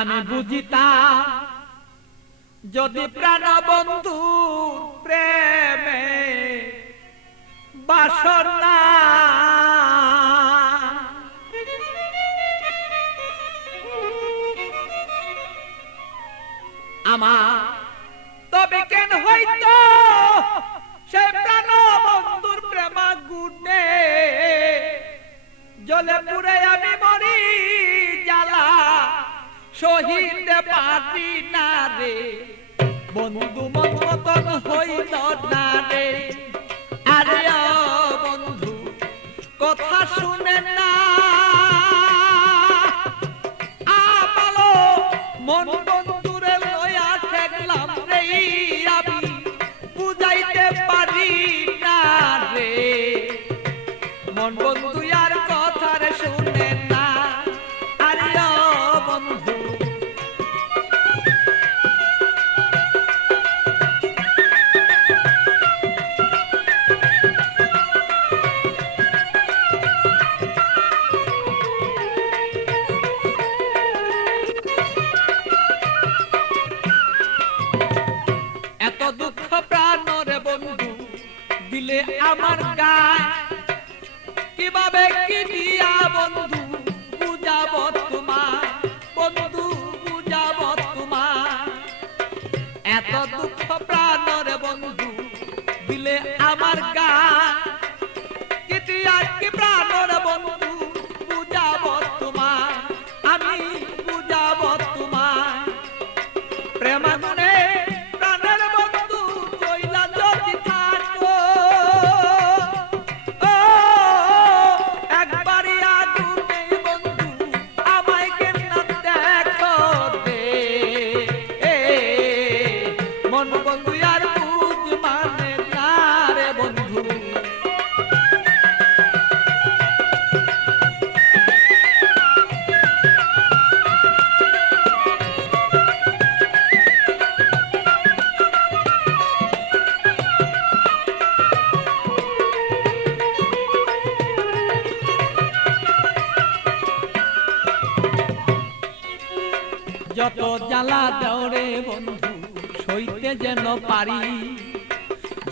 আমি বুঝিতাম যদি প্রাণ বন্ধু প্রেমে বাসনা আমার তবে কেন হইতো সে প্রাণ বন্ধুর প্রেমাগুনে জ্বলে পুড়ে আমি মরি জ্বালা সহিতে পারি না রে বন্ধু মন মতন হইল না রে আরে বন্ধু কথা শুনে না আমালো মন বন্ধুরে লয়া ঠেকলাম রে আমি বুঝাইতে পারি না রে মন বন্ধু আর কথা রে শুনে না আরে বন্ধু এত দুঃখ প্রাণরে বন্ধু দিলে আমার গায় কিভাবে কি দিয়া বন্ধু বুঝাব তোমার বন্ধু বুঝাব তোমার এত দুঃখ প্রাণরে বন্ধু দিলে আমার গায় কি দিয়া কি প্রাণরে বন্ধু বুঝাব তোমার আমি বুঝাব তোমার প্রেমাগুনে যত জ্বালা দেওরে বন্ধু সইতে যেন পারি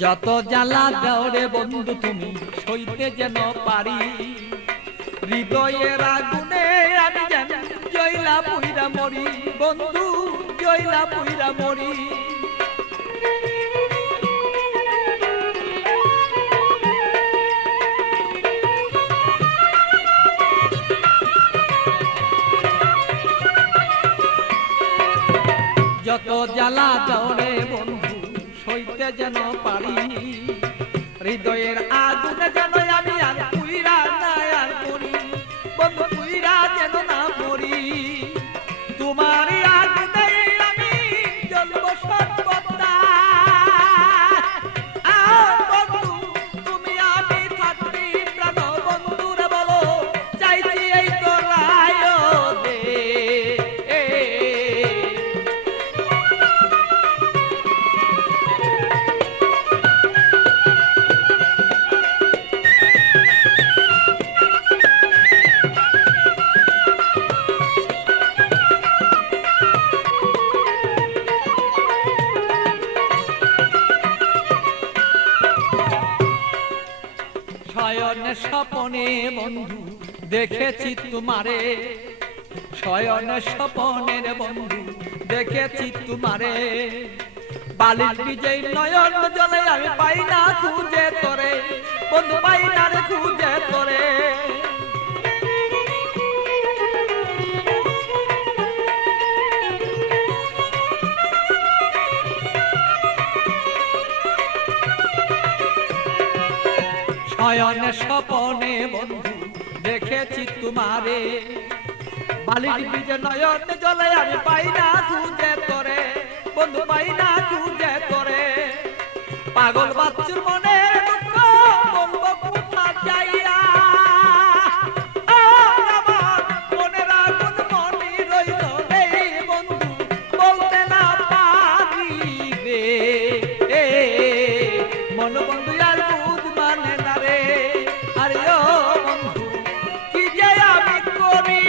যত জ্বালা দেওরে বন্ধু তুমি সইতে যেন পারি হৃদয়ের আগুনে আমি যেন জয়লা পুইরা মরি বন্ধু জয়লা পুইরা মরি যত জ্বালা দেওরে বন্ধু সইতে যেন পারি হৃদয়ের আগুনে যেন আমি আর পুইরা না আর মরি বন্ধু পুইরা যেন না মরি তোমার আগুনে আমি জ্বলব সর্বদা বন্ধু তুমি আমি থাকবি প্রাণ বন্ধুরে বলো চাইছি এই তো রায় দে শয়নে স্বপনে বন্ধু দেখেছি তোমারে শয়নে স্বপনের বন্ধু দেখেছি তোমারে বালির বিজয় নয়ন জলে আমি পাই না খুঁজে তোরে বন্ধু পাই না রে খুঁজে তোরে শয়নে স্বপনে বন্ধু দেখেছি তোমারে বালির বীজে নয়ন জলে আমি পাই না খুঁজে তোরে বন্ধু পাই না খুঁজে তোরে পাগল বাচ্চুর মনে দুঃখ বলবো কোথা যাইয়া আমার মনের আগুন মনে রইল রে বন্ধু বলতে না পারি রে মন বন্ধু আর বুঝ মানে না রে আরে ও বন্ধু কি যে আমি করি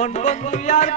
মন বন্ধু আর